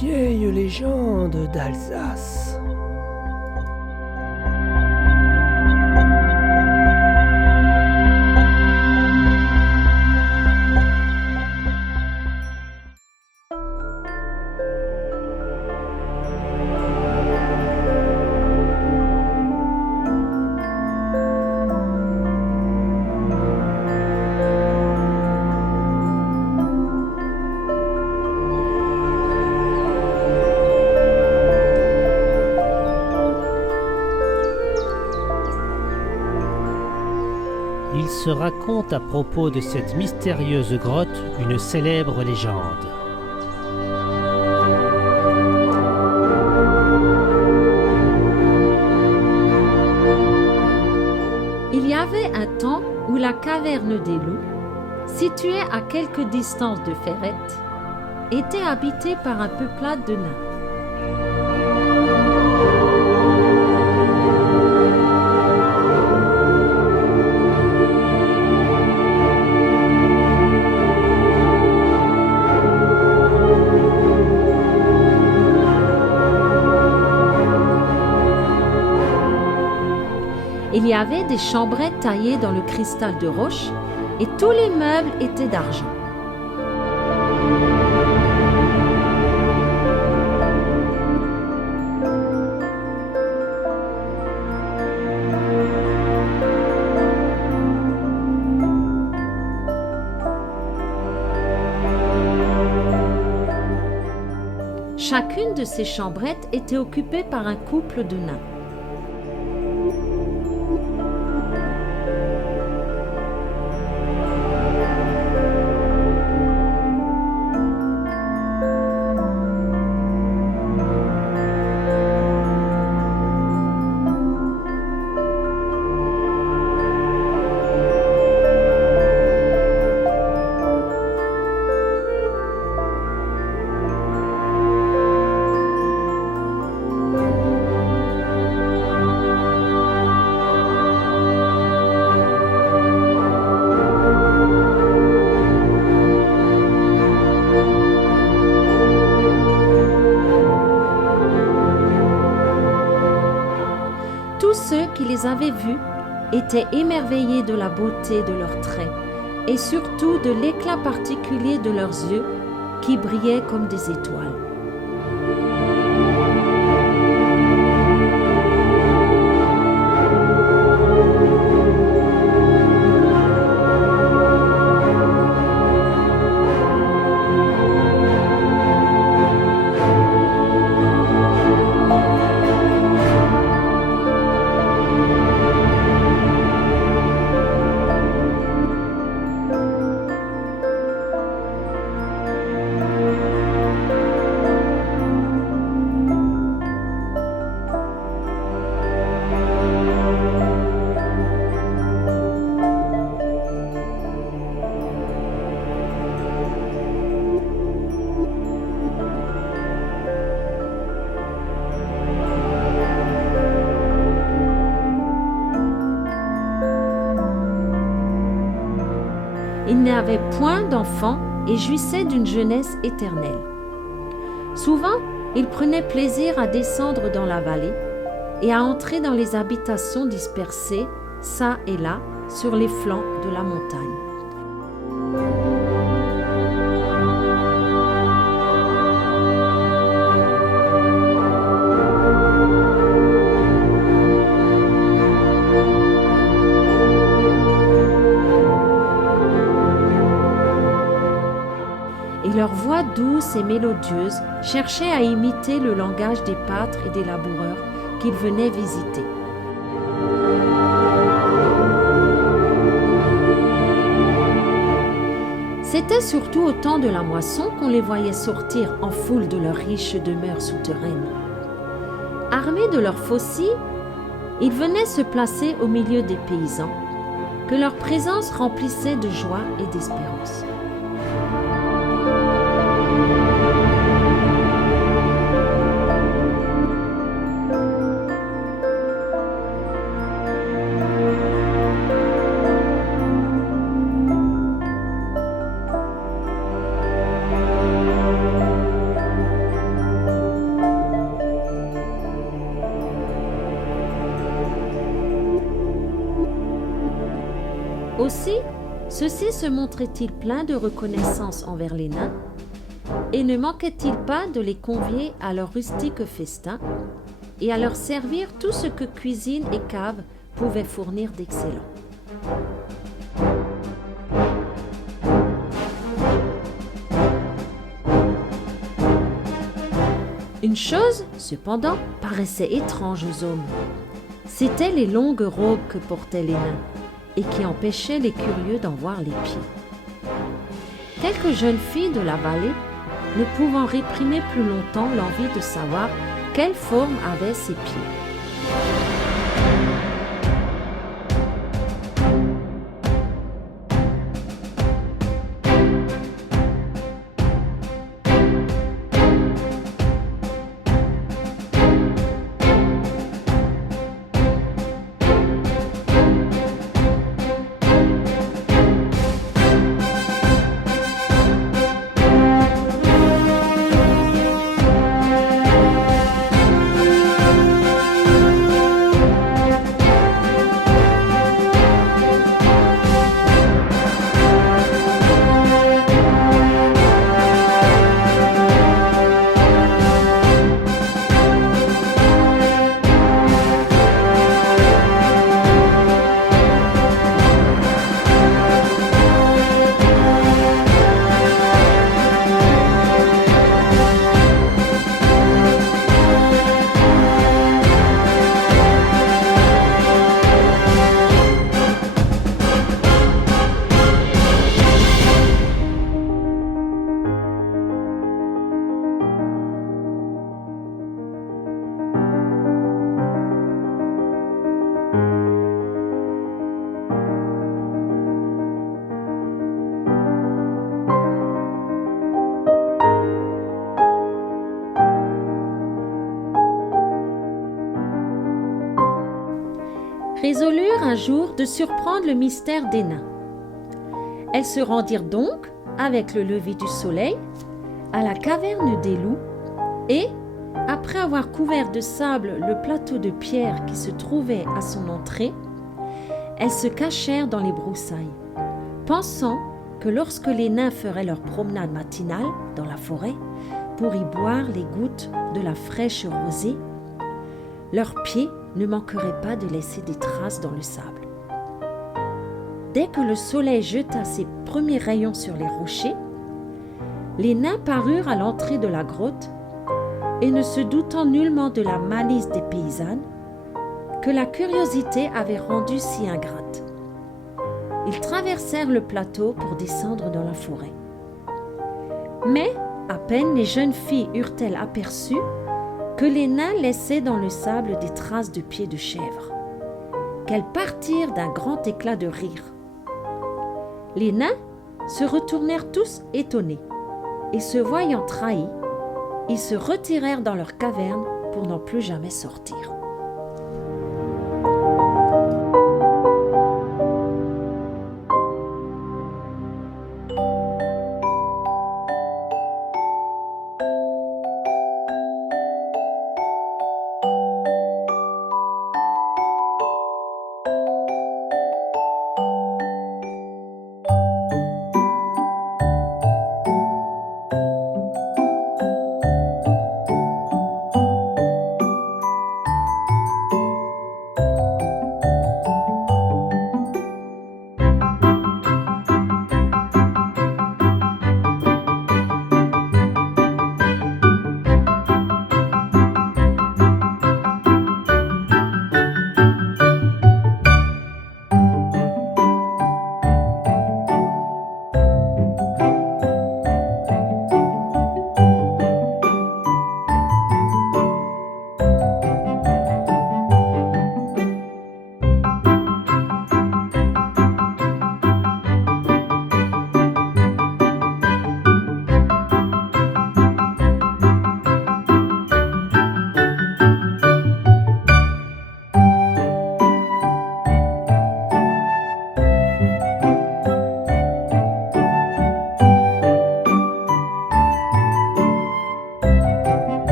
vieille légende d'Alsace. Il se raconte à propos de cette mystérieuse grotte une célèbre légende. Il y avait un temps où la caverne des loups, située à quelque distance de Ferrette, était habitée par un peuplade de nains. Il y avait des chambrettes taillées dans le cristal de roche et tous les meubles étaient d'argent. Chacune de ces chambrettes était occupée par un couple de nains. Tous ceux qui les avaient vus étaient émerveillés de la beauté de leurs traits et surtout de l'éclat particulier de leurs yeux qui brillaient comme des étoiles. Ils n'avaient point d'enfants et jouissaient d'une jeunesse éternelle. Souvent, ils prenaient plaisir à descendre dans la vallée et à entrer dans les habitations dispersées, çà et là, sur les flancs de la montagne. Leur voix douce et mélodieuse cherchait à imiter le langage des pâtres et des laboureurs qu'ils venaient visiter. C'était surtout au temps de la moisson qu'on les voyait sortir en foule de leurs riches demeures souterraines. Armés de leurs faucilles, ils venaient se placer au milieu des paysans, que leur présence remplissait de joie et d'espérance. Aussi, ceux-ci se montraient-ils pleins de reconnaissance envers les nains, et ne manquait-il pas de les convier à leur rustique festin et à leur servir tout ce que cuisine et cave pouvaient fournir d'excellent. Une chose, cependant, paraissait étrange aux hommes. C'étaient les longues robes que portaient les nains et qui empêchaient les curieux d'en voir les pieds. Quelques jeunes filles de la vallée, ne pouvant réprimer plus longtemps l'envie de savoir quelle forme avaient ses pieds. Résolurent un jour de surprendre le mystère des nains. Elles se rendirent donc, avec le lever du soleil, à la caverne des loups et, après avoir couvert de sable le plateau de pierre qui se trouvait à son entrée, elles se cachèrent dans les broussailles, pensant que lorsque les nains feraient leur promenade matinale dans la forêt pour y boire les gouttes de la fraîche rosée, leurs pieds ne manqueraient pas de laisser des traces dans le sable. Dès que le soleil jeta ses premiers rayons sur les rochers, les nains parurent à l'entrée de la grotte et ne se doutant nullement de la malice des paysannes, que la curiosité avait rendue si ingrate. Ils traversèrent le plateau pour descendre dans la forêt. Mais, à peine les jeunes filles eurent-elles aperçu que les nains laissaient dans le sable des traces de pieds de chèvre, qu'elles partirent d'un grand éclat de rire. Les nains se retournèrent tous étonnés, et se voyant trahis, ils se retirèrent dans leur caverne pour n'en plus jamais sortir.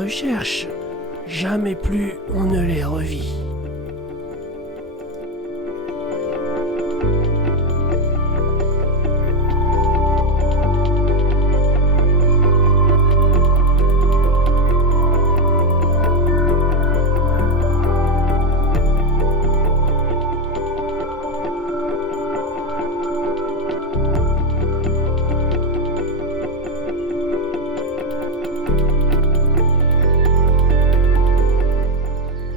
recherches, jamais plus on ne les revit.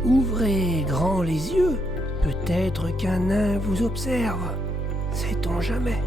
Ouvrez grand les yeux, peut-être qu'un nain vous observe, sait-on jamais.